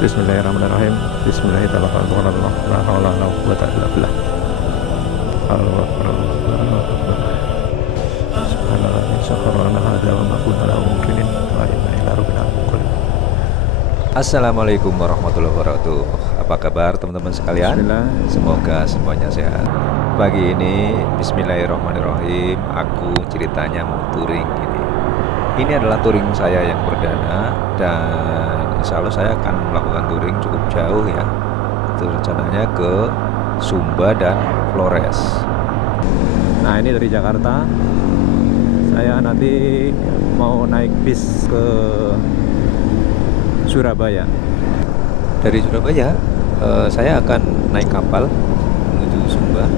Bismillahirrahmanirrahim. Bismillahirrahmanirrahim. La haula wala quwwata illa billah. Allahu akbar. Subhanallah, sakhkhara lana hadza wa ma kunna lahu muqrinin wa inna ila rabbina munqalibun. Assalamualaikum warahmatullahi wabarakatuh. Apa kabar teman-teman sekalian? Bismillah. Semoga semuanya sehat. Pagi ini bismillahirrahmanirrahim, aku ceritanya mau touring ini. Ini adalah touring saya yang perdana dan insya Allah saya akan melakukan touring cukup jauh ya. Itu rencananya ke Sumba dan Flores. Nah, ini dari Jakarta. Saya nanti mau naik bis ke Surabaya. Dari Surabaya saya akan naik kapal menuju Sumba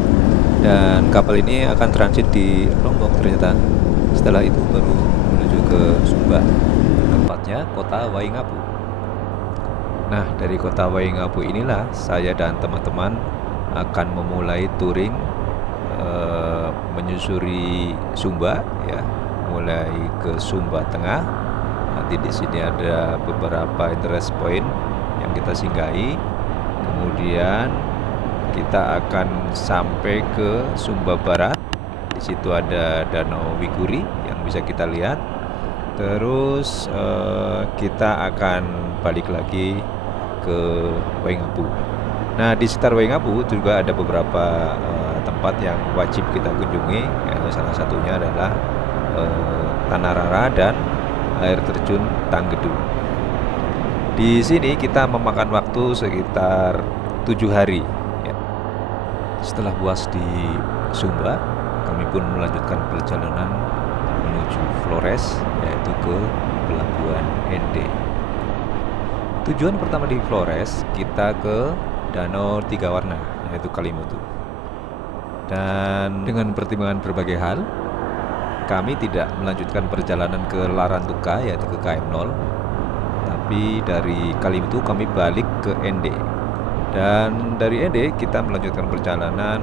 dan kapal ini akan transit di Lombok ternyata. Setelah itu baru menuju ke Sumba, tempatnya kota Waingapu. Nah, dari kota Waingapu inilah saya dan teman-teman akan memulai touring menyusuri Sumba ya, mulai ke Sumba Tengah. Nanti di sini ada beberapa interest point yang kita singgahi. Kemudian kita akan sampai ke Sumba Barat. Di situ ada Danau Wiguri yang bisa kita lihat. Terus kita akan balik lagi ke Waingapu. Nah, di sekitar Waingapu juga ada beberapa tempat yang wajib kita kunjungi. Salah satunya adalah Tanah Rara dan air terjun Tanggedu. Di sini kita memakan waktu sekitar 7 hari. Ya. Setelah puas di Sumba, kami pun melanjutkan perjalanan menuju Flores, yaitu ke Pelabuhan ND. Tujuan pertama di Flores, kita ke Danau Tiga Warna, yaitu Kalimutu. Dan dengan pertimbangan berbagai hal, kami tidak melanjutkan perjalanan ke Larantuka, yaitu ke KM0, tapi dari Kalimutu kami balik ke ND. Dan dari ND kita melanjutkan perjalanan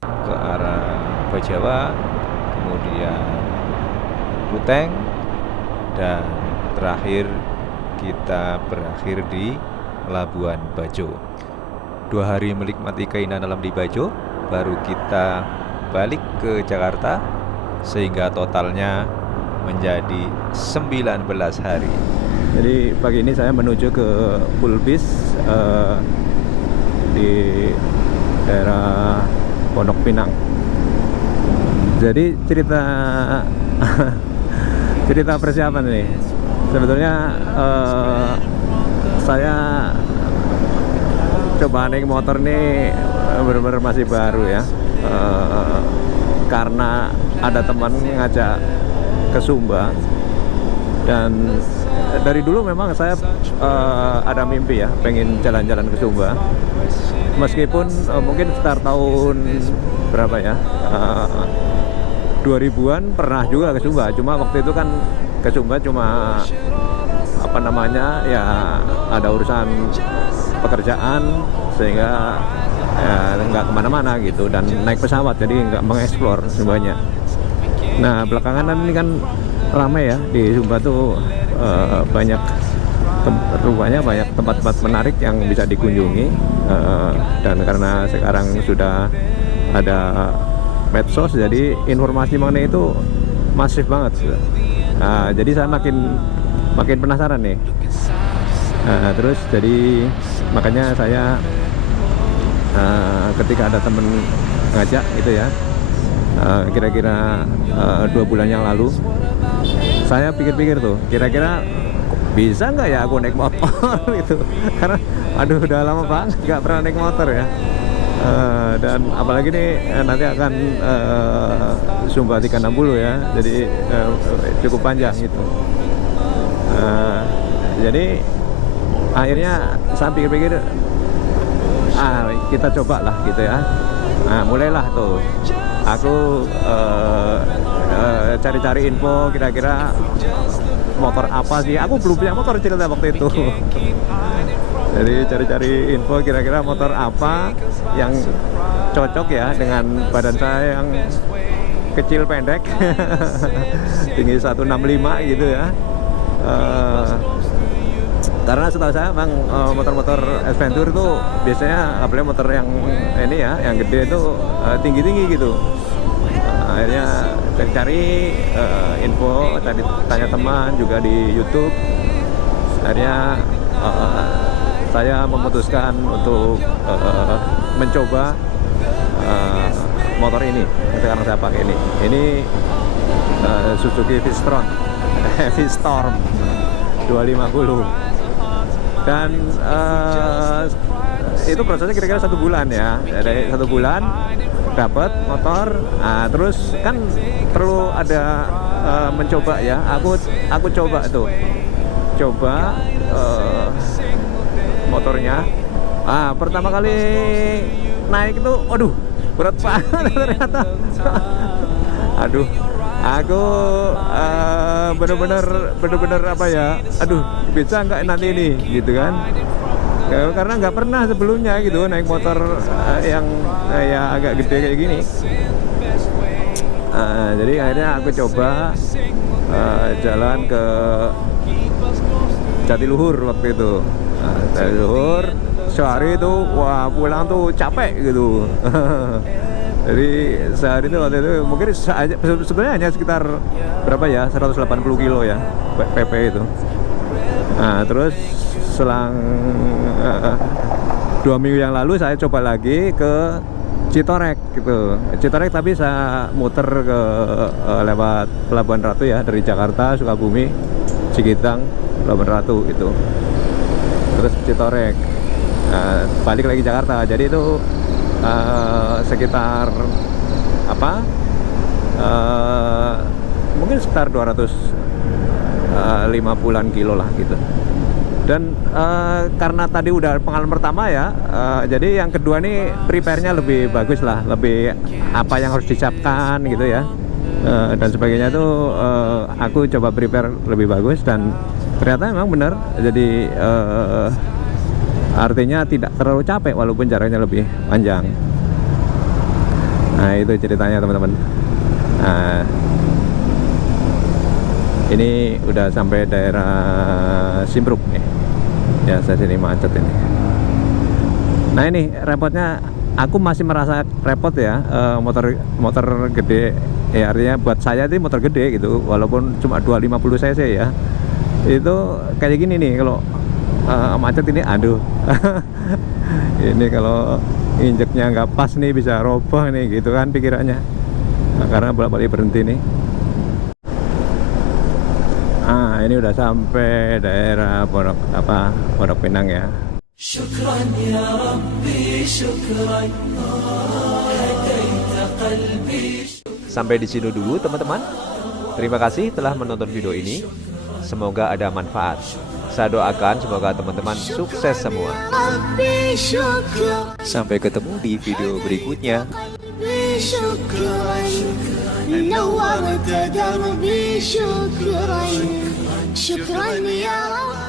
ke arah Bajawa, kemudian Ruteng, dan terakhir kita berakhir di Labuan Bajo. 2 hari menikmati keindahan alam di Bajo, baru kita balik ke Jakarta, sehingga totalnya menjadi 19 hari. Jadi pagi ini saya menuju ke Pulbis di daerah Pondok Pinang. Jadi cerita persiapan ini. Sebetulnya saya coba naik motor ini benar-benar masih baru ya. Karena ada teman ngajak ke Sumba, dan dari dulu memang saya ada mimpi ya, pengen jalan-jalan ke Sumba. Meskipun mungkin sekitar tahun berapa ya, 2000-an pernah juga ke Sumba. Cuma waktu itu kan ke Sumba cuma apa namanya ya, ada urusan pekerjaan sehingga ya nggak kemana-mana gitu, dan naik pesawat jadi nggak mengeksplor semuanya. Nah, belakangan ini kan ramai ya di Sumba tuh, rupanya banyak tempat-tempat menarik yang bisa dikunjungi, dan karena sekarang sudah ada medsos, jadi informasi mengenai itu masif banget. Nah, jadi saya makin penasaran nih. Terus jadi makanya saya ketika ada temen ngajak gitu ya, kira-kira 2 bulan yang lalu, saya pikir-pikir tuh, kira-kira bisa nggak ya aku naik motor gitu, karena aduh udah lama banget nggak pernah naik motor ya. Dan apalagi nih nanti akan Sumba 360 ya, jadi cukup panjang gitu. Jadi akhirnya saya pikir-pikir, kita coba lah gitu ya. Nah, mulailah tuh aku cari-cari info, kira-kira motor apa sih. Aku belum punya motor cerita waktu itu. Jadi cari-cari info, kira-kira motor apa yang cocok ya dengan badan saya yang kecil pendek, tinggi 165 gitu ya. Karena setahu saya memang motor-motor adventure itu biasanya apalagi motor yang ini ya, yang gede itu tinggi-tinggi gitu. Akhirnya cari info, tadi tanya teman juga di YouTube. Akhirnya saya memutuskan untuk mencoba motor ini. Sekarang saya pakai ini. Ini Suzuki V-Strom 250. Dan itu prosesnya kira-kira 1 bulan ya. Dari 1 bulan dapat motor. Nah, terus kan perlu ada mencoba ya. Aku coba tuh. Coba motornya. Pertama kali naik itu, aduh, berat banget ternyata. Aduh, aku bener-bener apa ya, aduh, bisa nggak nanti ini gitu kan, karena nggak pernah sebelumnya gitu naik motor yang ya agak gede kayak gini. Jadi akhirnya aku coba jalan ke Jatiluhur waktu itu. Jatiluhur sehari itu, wah, pulang tuh capek gitu. Jadi sehari itu waktu itu mungkin sebenarnya hanya sekitar berapa ya, 180 kilo ya PP itu. Nah, terus selang 2 minggu yang lalu saya coba lagi ke Citorek gitu. Citorek tapi saya muter ke lewat Pelabuhan Ratu ya, dari Jakarta, Sukabumi, Cikitang, Pelabuhan Ratu itu. Terus Citorek, balik lagi Jakarta. Jadi itu sekitar apa? Mungkin sekitar 250-an kilo lah gitu. Dan karena tadi udah pengalaman pertama ya, jadi yang kedua nih prepare-nya lebih bagus lah, lebih apa yang harus disiapkan gitu ya, dan sebagainya tuh aku coba prepare lebih bagus dan ternyata memang benar. Jadi artinya tidak terlalu capek walaupun jaraknya lebih panjang. Nah, itu ceritanya teman-teman. Nah, ini udah sampai daerah Simpruk nih. Ya, saya sini macet ini. Nah, ini repotnya, aku masih merasa repot ya, motor gede. Ya, artinya buat saya ini motor gede gitu, walaupun cuma 250 cc ya. Itu kayak gini nih kalau macet ini, aduh. Ini kalau injeknya nggak pas nih bisa roboh nih gitu kan pikirannya. Nah, karena bolak-balik berhenti nih. Ini udah sampai daerah Pondok Pinang ya. Syukran ya Rabbi, syukran. Sampai di sini dulu teman-teman. Terima kasih telah menonton video ini. Semoga ada manfaat. Saya doakan semoga teman-teman sukses semua. Sampai ketemu di video berikutnya. نورت دربي شكرا شكرا يا رب